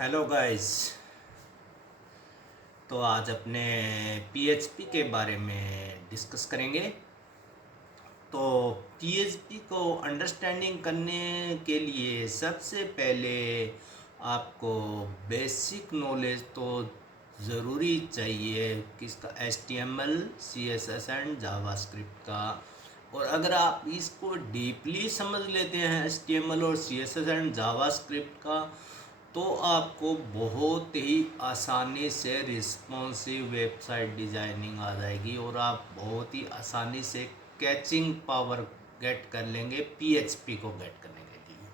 Hello guys. तो आज अपने पीएचपी के बारे में डिस्कस करेंगे। तो पीएचपी को अंडरस्टैंडिंग करने के लिए सबसे पहले आपको बेसिक नॉलेज तो ज़रूरी चाहिए किसका, एचटीएमएल, सीएसएस एंड जावास्क्रिप्ट का। और अगर आप इसको डीपली समझ लेते हैं एचटीएमएल और सीएसएस एंड जावास्क्रिप्ट का, तो आपको बहुत ही आसानी से रिस्पॉन्सिव वेबसाइट डिज़ाइनिंग आ जाएगी और आप बहुत ही आसानी से कैचिंग पावर गेट कर लेंगे पीएचपी को गेट करने के लिए।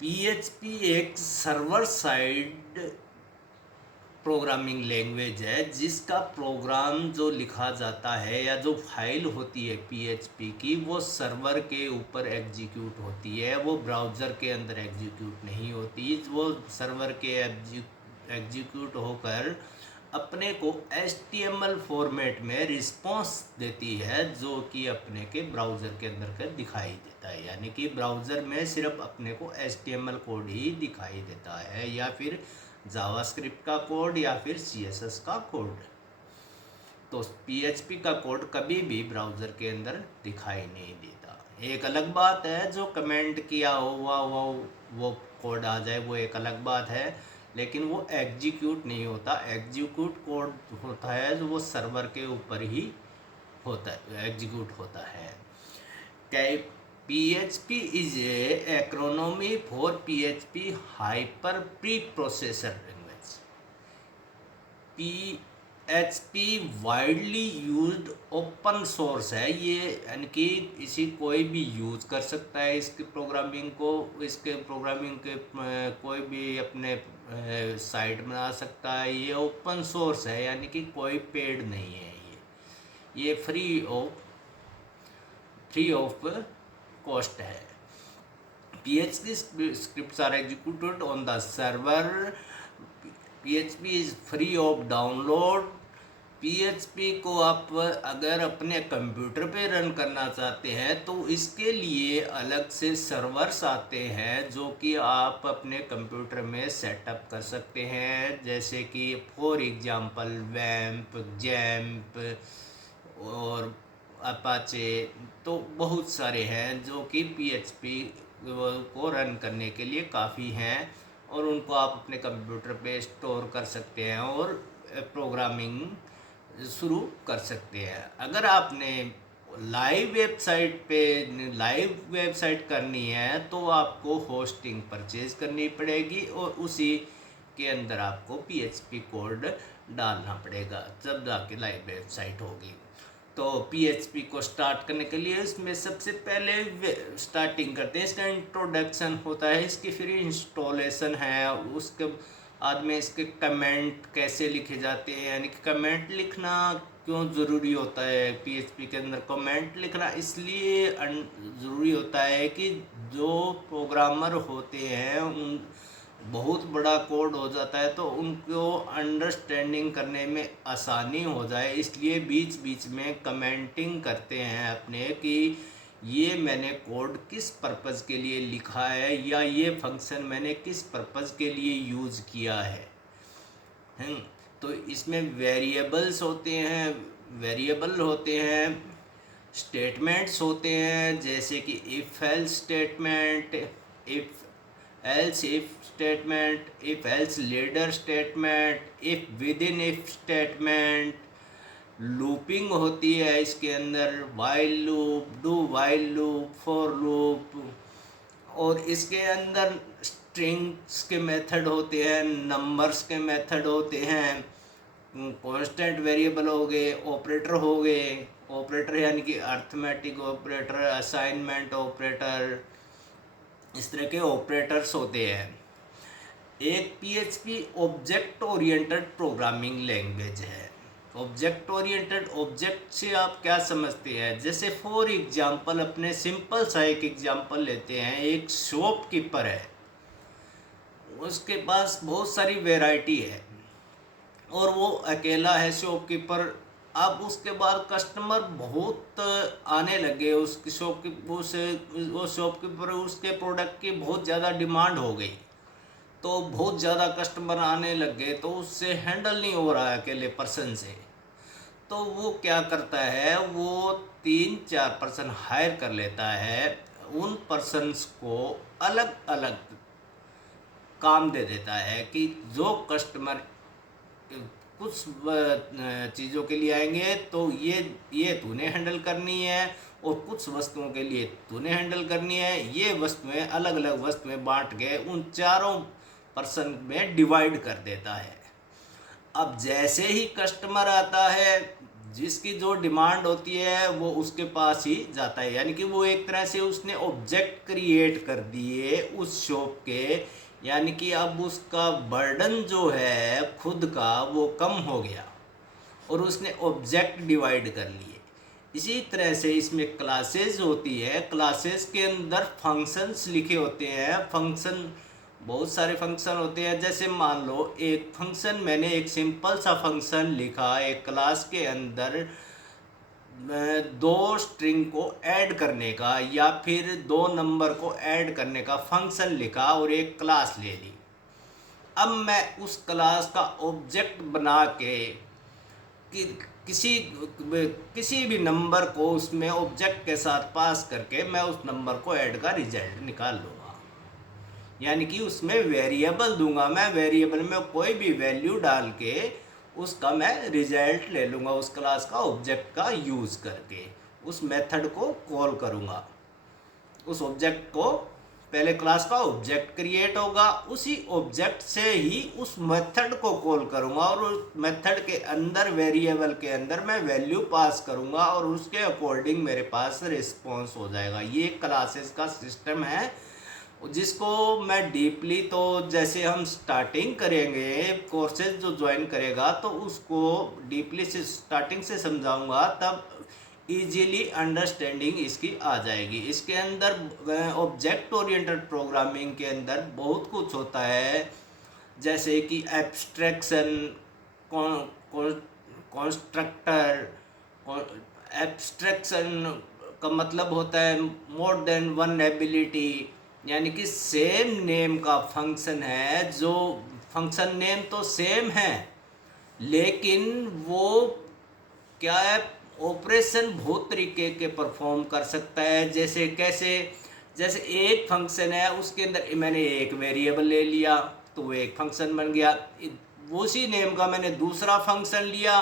पीएचपी एक सर्वर साइड प्रोग्रामिंग लैंग्वेज है जिसका प्रोग्राम जो लिखा जाता है या जो फाइल होती है पीएचपी की, वो सर्वर के ऊपर एग्जीक्यूट होती है, वो ब्राउज़र के अंदर एग्जीक्यूट नहीं होती। वो सर्वर के एग्जीक्यूट होकर अपने को HTML फॉर्मेट में रिस्पॉन्स देती है जो कि अपने के ब्राउज़र के अंदर का दिखाई देता है। यानी कि ब्राउज़र में सिर्फ अपने को HTML कोड ही दिखाई देता है, या फिर जावास्क्रिप्ट का कोड, या फिर CSS का कोड। तो PHP का कोड कभी भी ब्राउज़र के अंदर दिखाई नहीं देता। एक अलग बात है जो कमेंट किया हुआ वो कोड आ जाए, वो एक अलग बात है, लेकिन वो एग्जीक्यूट नहीं होता। एग्जीक्यूट कोड होता है जो वो सर्वर के ऊपर ही होता है, एग्जीक्यूट होता है। PHP is a acronym for PHP Hyper Preprocessor Language. PHP widely used open source है ये, यानी कि इसी कोई भी यूज़ कर सकता है इसके प्रोग्रामिंग को। इसके प्रोग्रामिंग के कोई भी अपने साइट बना सकता है। ये ओपन सोर्स है, यानी कि कोई पेड नहीं है। ये फ्री ऑफ कॉस्ट है। PHP scripts are executed on the server. PHP is free of download. PHP को आप अगर अपने कंप्यूटर पे रन करना चाहते हैं तो इसके लिए अलग से सर्वर्स आते हैं जो कि आप अपने कंप्यूटर में सेटअप कर सकते हैं, जैसे कि फॉर एग्जांपल वैम्प, जैम्प और अपाचे। तो बहुत सारे हैं जो कि PHP को रन करने के लिए काफ़ी हैं और उनको आप अपने कंप्यूटर पे स्टोर कर सकते हैं और प्रोग्रामिंग शुरू कर सकते हैं। अगर आपने लाइव वेबसाइट करनी है तो आपको होस्टिंग परचेज करनी पड़ेगी और उसी के अंदर आपको PHP कोड डालना पड़ेगा, तब जाके लाइव वेबसाइट होगी। तो PHP को स्टार्ट करने के लिए इसमें सबसे पहले स्टार्टिंग करते हैं, इसका इंट्रोडक्शन होता है, इसकी फिर इंस्टॉलेशन है, उसके बाद में इसके कमेंट कैसे लिखे जाते हैं, यानी कि कमेंट लिखना क्यों ज़रूरी होता है। PHP के अंदर कमेंट लिखना इसलिए ज़रूरी होता है कि जो प्रोग्रामर होते हैं उन बहुत बड़ा कोड हो जाता है तो उनको अंडरस्टैंडिंग करने में आसानी हो जाए, इसलिए बीच बीच में कमेंटिंग करते हैं अपने कि ये मैंने कोड किस पर्पज़ के लिए लिखा है या ये फंक्शन मैंने किस पर्पज़ के लिए यूज़ किया है। तो इसमें वेरिएबल होते हैं, स्टेटमेंट्स होते हैं, जैसे कि if else statement, if statement, if else ladder statement, if with in if statement, looping होती है इसके अंदर, while loop, do while loop, for loop, और इसके अंदर स्ट्रिंग्स के मेथड होते हैं, नंबर्स के मेथड होते हैं, कांस्टेंट वेरिएबल हो गए, ऑपरेटर हो गए, ऑपरेटर यानी कि अर्थमेटिक ऑपरेटर, असाइनमेंट ऑपरेटर, इस तरह के ऑपरेटर्स होते हैं। एक PHP object oriented programming language है। ऑब्जेक्ट से आप क्या समझते हैं, जैसे फॉर एग्जांपल अपने सिंपल सा एक एग्जांपल लेते हैं, एक शॉपकीपर है, उसके पास बहुत सारी वैरायटी है और वो अकेला है शॉपकीपर। अब उसके बाद कस्टमर बहुत आने लगे उसकी शॉपकीपर, वो शॉपकीपर उसके प्रोडक्ट की बहुत ज़्यादा डिमांड हो गई, तो बहुत ज़्यादा कस्टमर आने लग गए, तो उससे हैंडल नहीं हो रहा है अकेले पर्सन से। तो वो क्या करता है, वो 3-4 पर्सन हायर कर लेता है, उन पर्सन्स को अलग अलग काम दे देता है कि जो कस्टमर कुछ चीज़ों के लिए आएंगे तो ये तूने हैंडल करनी है, और कुछ वस्तुओं के लिए तूने हैंडल करनी है। ये वस्तुएं अलग अलग वस्तुएं बांट के उन चारों पर्सन में डिवाइड कर देता है। अब जैसे ही कस्टमर आता है, जिसकी जो डिमांड होती है वो उसके पास ही जाता है, यानी कि वो एक तरह से उसने ऑब्जेक्ट क्रिएट कर दिए उस शॉप के, यानी कि अब उसका बर्डन जो है खुद का वो कम हो गया, और उसने ऑब्जेक्ट डिवाइड कर लिए। इसी तरह से इसमें क्लासेस होती है, क्लासेस के अंदर फंक्शंस लिखे होते हैं। फंक्शन बहुत सारे फंक्शन होते हैं, जैसे मान लो एक फंक्शन, मैंने एक सिंपल सा फंक्शन लिखा एक क्लास के अंदर, दो स्ट्रिंग को ऐड करने का या फिर दो नंबर को ऐड करने का फंक्शन लिखा और एक क्लास ले ली। अब मैं उस क्लास का ऑब्जेक्ट बना के कि किसी भी नंबर को उसमें ऑब्जेक्ट के साथ पास करके मैं उस नंबर को ऐड का रिजल्ट निकाल लूँगा, यानी कि उसमें वेरिएबल दूंगा। मैं वेरिएबल में कोई भी वैल्यू डाल के उसका मैं रिजल्ट ले लूँगा, उस क्लास का ऑब्जेक्ट का यूज़ करके उस मेथड को कॉल करूँगा। उस ऑब्जेक्ट को पहले क्लास का ऑब्जेक्ट क्रिएट होगा, उसी ऑब्जेक्ट से ही उस मेथड को कॉल करूँगा, और उस मेथड के अंदर वेरिएबल के अंदर मैं वैल्यू पास करूँगा और उसके अकॉर्डिंग मेरे पास रिस्पॉन्स हो जाएगा। ये क्लासेस का सिस्टम है, जिसको मैं डीपली, तो जैसे हम स्टार्टिंग करेंगे, कोर्सेज जो ज्वाइन करेगा तो उसको डीपली से स्टार्टिंग से समझाऊंगा, तब इजीली अंडरस्टैंडिंग इसकी आ जाएगी। इसके अंदर ऑब्जेक्ट ओरिएंटेड प्रोग्रामिंग के अंदर बहुत कुछ होता है, जैसे कि एब्स्ट्रैक्शन, कॉन्स्ट्रक्टर। एब्स्ट्रैक्शन का मतलब होता है मोर देन वन एबिलिटी, यानी कि सेम नेम का फंक्शन है, जो फंक्शन नेम तो सेम है लेकिन वो क्या है, ऑपरेशन बहुत तरीके के परफॉर्म कर सकता है। जैसे कैसे, जैसे एक फंक्शन है उसके अंदर मैंने एक वेरिएबल ले लिया तो वो एक फंक्शन बन गया, उसी नेम का मैंने दूसरा फंक्शन लिया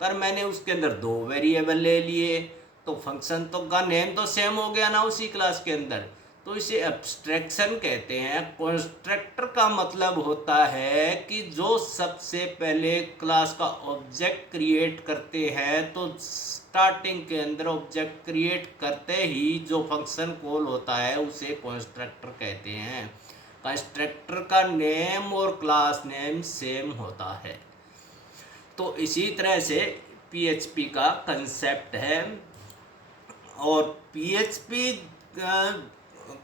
पर मैंने उसके अंदर दो वेरिएबल ले लिए, तो फंक्शन तो का नेम तो सेम हो गया ना उसी क्लास के अंदर। तो इसे एब्स्ट्रैक्शन कहते हैं। कंस्ट्रक्टर का मतलब होता है कि जो सबसे पहले क्लास का ऑब्जेक्ट क्रिएट करते हैं, तो स्टार्टिंग के अंदर ऑब्जेक्ट क्रिएट करते ही जो फंक्शन कॉल होता है उसे कंस्ट्रक्टर कहते हैं। कंस्ट्रक्टर का नेम और क्लास नेम सेम होता है। तो इसी तरह से पीएचपी का कंसेप्ट है, और पीएचपी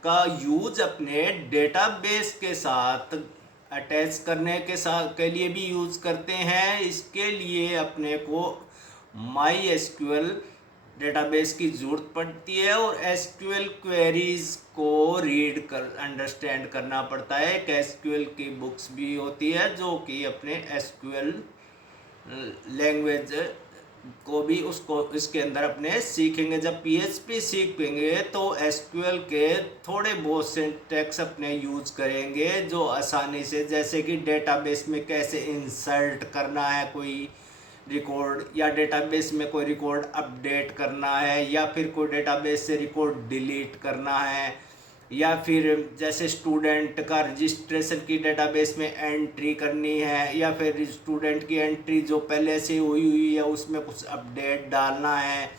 का यूज अपने डेटाबेस के साथ अटैच करने के लिए भी यूज़ करते हैं। इसके लिए अपने को माई एसक्यूएल डेटाबेस की ज़रूरत पड़ती है, और एसक्यूएल क्वेरीज़ को रीड कर अंडरस्टैंड करना पड़ता है। एक एसक्यूएल की बुक्स भी होती है जो कि अपने एसक्यूएल लैंग्वेज को भी उसको इसके अंदर अपने सीखेंगे। जब पीएचपी सीखेंगे तो एसक्यूएल के थोड़े बहुत सिंटैक्स अपने यूज करेंगे जो आसानी से, जैसे कि डेटाबेस में कैसे इंसर्ट करना है कोई रिकॉर्ड, या डेटाबेस में कोई रिकॉर्ड अपडेट करना है, या फिर कोई डेटाबेस से रिकॉर्ड डिलीट करना है, या फिर जैसे स्टूडेंट का रजिस्ट्रेशन की डेटाबेस में एंट्री करनी है, या फिर स्टूडेंट की एंट्री जो पहले से हुई है उसमें कुछ अपडेट डालना है,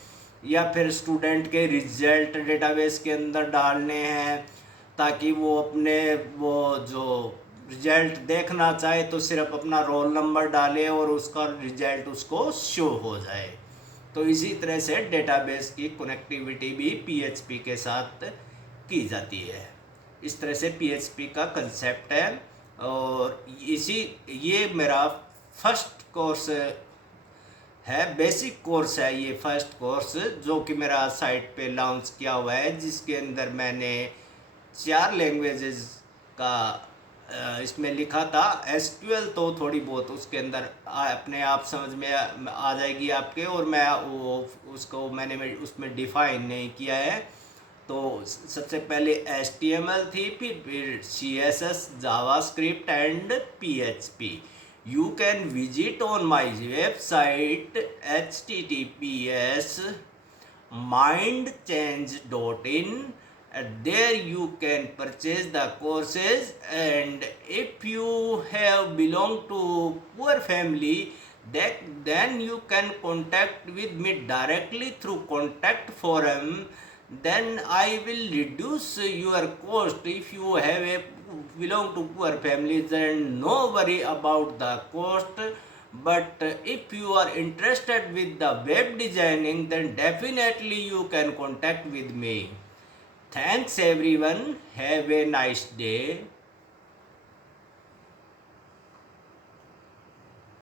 या फिर स्टूडेंट के रिजल्ट डेटाबेस के अंदर डालने हैं ताकि वो अपने वो जो रिजल्ट देखना चाहे तो सिर्फ अपना रोल नंबर डाले और उसका रिजल्ट उसको शो हो जाए। तो इसी तरह से डेटाबेस की कनेक्टिविटी भी पीएचपी के साथ की जाती है। इस तरह से पीएचपी का कंसेप्ट है, और ये मेरा फर्स्ट कोर्स है, बेसिक कोर्स है ये फर्स्ट कोर्स, जो कि मेरा साइट पे लॉन्च किया हुआ है, जिसके अंदर मैंने 4 लैंग्वेजेस का इसमें लिखा था। एसक्यूएल तो थोड़ी बहुत उसके अंदर अपने आप समझ में आ जाएगी आपके, और मैं वो उसको मैंने उसमें डिफाइन नहीं किया है। तो सबसे पहले HTML थी, फिर CSS, JavaScript and PHP। You can visit on my website https mindchange.in. There you can purchase the courses, and if you have belong to poor family, then you can contact with me directly through contact forum. Then I will reduce your cost. If you have a belong to poor families, then no worry about the cost. But if you are interested with the web designing, then definitely you can contact with me. Thanks everyone. Have a nice day.